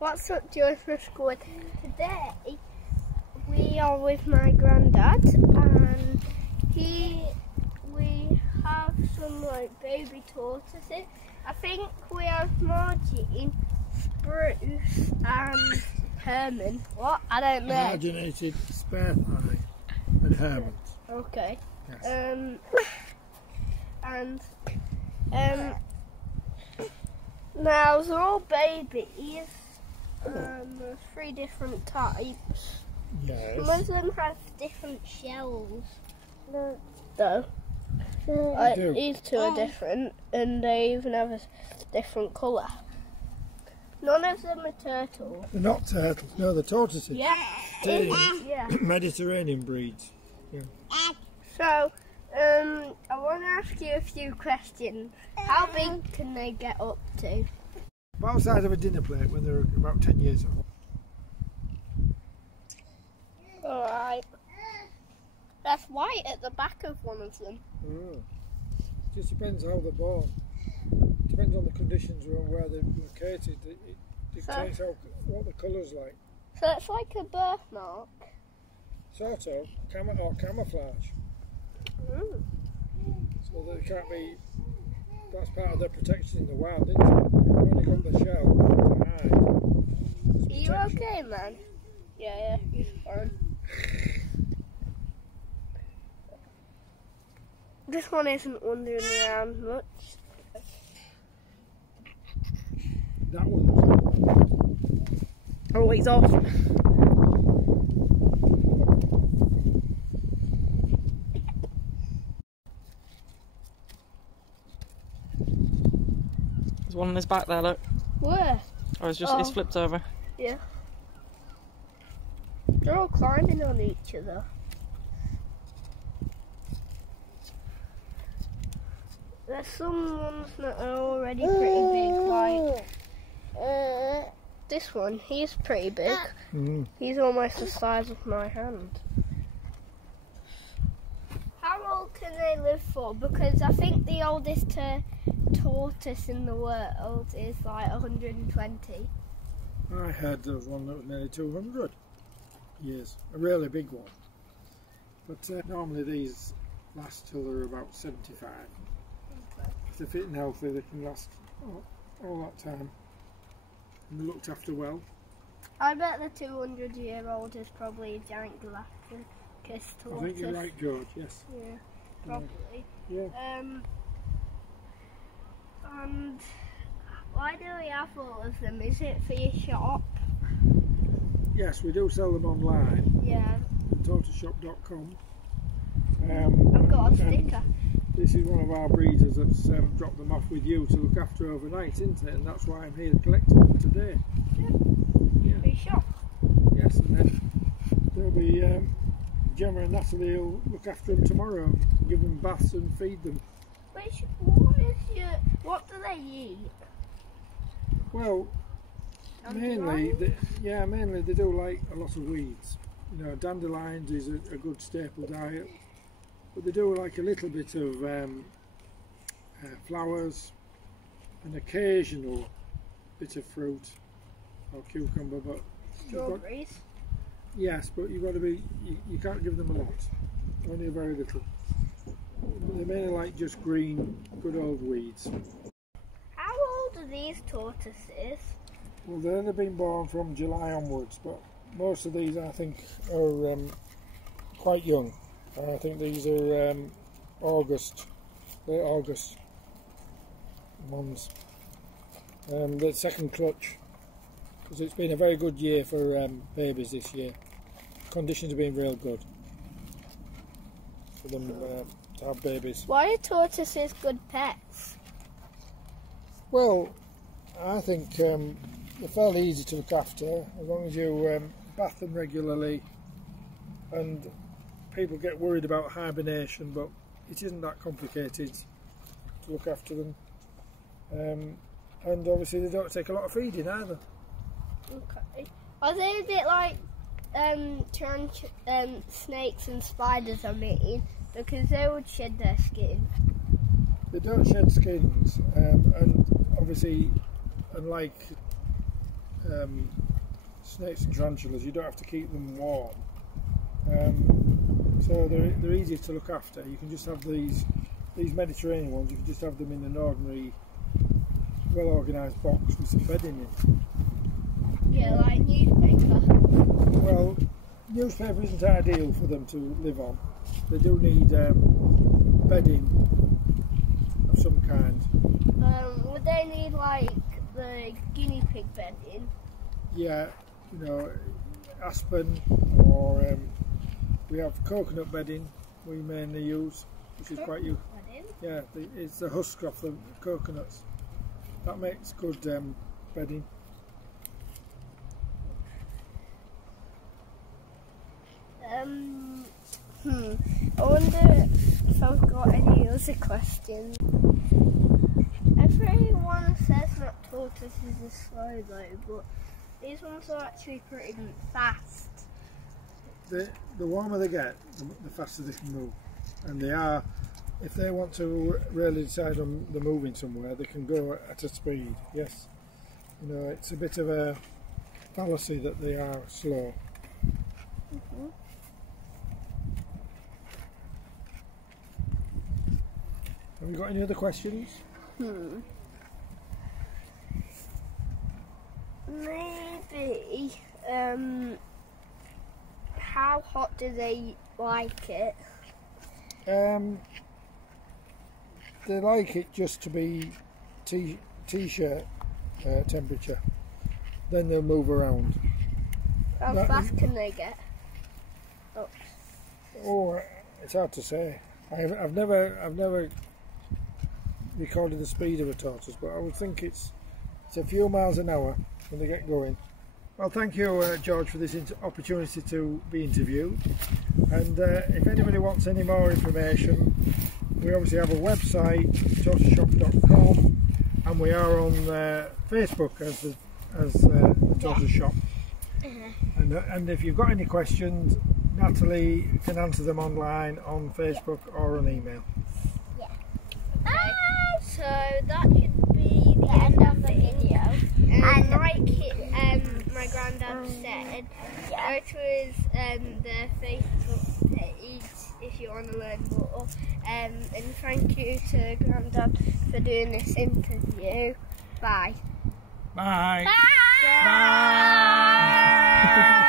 What's up, Georgeness? Today we are with my granddad, and we have some like baby tortoises. I think we have Marginated, Spruce, and Hermann. What? I don't know. Marginated, Spur-thighed, and Hermann. Okay. Yes. Now they're all babies. There's 3 different types. Yes. Some of them have different shells. Though. These 2 are different, and they even have a different colour. None of them are turtles. They're not turtles, no, they're tortoises. Yeah. Yeah. Mediterranean breeds. Yeah. So, I want to ask you a few questions. How big can they get up to? About the size of a dinner plate when they're about 10 years old. Alright. That's white at the back of one of them. Oh. Just depends how they're born. Depends on the conditions and where they're located. It dictates what the colour's like. So it's like a birthmark. Sort of, or camouflage. Mm. So that they can't be. That's part of their protection in the wild, isn't it? They've only got the shell to hide. Are you okay, man? Yeah, he's fine. This one isn't wandering around much. That one. Oh, he's off. There's one on his back there, look. Where? Oh, it's flipped over. Yeah. They're all climbing on each other. There's some ones that are already pretty big, like this one. He's pretty big. Mm. He's almost the size of my hand. How old can they live for? Because I think the oldest tortoise in the world is like 120. I heard there was one that was nearly 200 years, a really big one. But normally these last till they're about 75. Okay. If they're fit and healthy, they can last all that time. And they're looked after well. I bet the 200-year-old is probably a giant Galacticus tortoise. I think you're right, George, yes. Yeah, probably. Yeah. And why do we have all of them? Is it for your shop? Yes, we do sell them online. Yeah. tortoiseshop.com. I've got a sticker. This is one of our breeders that's dropped them off with you to look after overnight, isn't it? And that's why I'm here collecting them today. Yeah. For your shop? Yes, and then there'll be Gemma and Natalie will look after them tomorrow, give them baths and feed them. What do they eat? Well, mainly they do like a lot of weeds. You know, dandelions is a good staple diet, but they do like a little bit of flowers, an occasional bit of fruit or cucumber, but strawberries. Yes, but you've got to be. You can't give them a lot, only a very little. They mainly like just green, good old weeds. How old are these tortoises? Well, they've only been born from July onwards, but most of these I think are quite young. I think these are August, late August ones. The second clutch, because it's been a very good year for babies this year. Conditions have been real good for them to have babies. Why are tortoises good pets? Well, I think they're fairly easy to look after as long as you bath them regularly, and people get worried about hibernation, but it isn't that complicated to look after them. And obviously they don't take a lot of feeding either. Okay. Are they a bit like snakes and spiders, I mean, because they would shed their skin? They don't shed skins, and obviously, unlike snakes and tarantulas, you don't have to keep them warm. So they're easier to look after. You can just have these Mediterranean ones, you can just have them in an ordinary, well organised box with some bedding in. Yeah, like newspaper. Well, newspaper isn't ideal for them to live on. They do need bedding of some kind. Would they need like the guinea pig bedding? Yeah, you know, aspen, or we have coconut bedding we mainly use, which is quite useful. Yeah, it's the husk of the coconuts. That makes good bedding. I wonder if I've got any other questions. Everyone says that tortoises are slow though, but these ones are actually pretty fast. The warmer they get, the faster they can move. And they are, if they want to really decide on they're moving somewhere, they can go at a speed, yes. You know, it's a bit of a fallacy that they are slow. Have you got any other questions? Maybe, how hot do they like it? They like it just to be t-shirt temperature. Then they'll move around. How fast can they get? Oh, it's hard to say. I've never recorded the speed of a tortoise, but I would think it's a few miles an hour when they get going. Well, thank you, George, for this opportunity to be interviewed. And if anybody wants any more information, we obviously have a website, tortoiseshop.com, and we are on Facebook as the Tortoise Shop. And if you've got any questions, Natalie can answer them online on Facebook or on email. So that should be the end of the video. And like my granddad said, go to his the Facebook page if you want to learn more. And thank you to Grandad for doing this interview. Bye. Bye. Bye. Bye.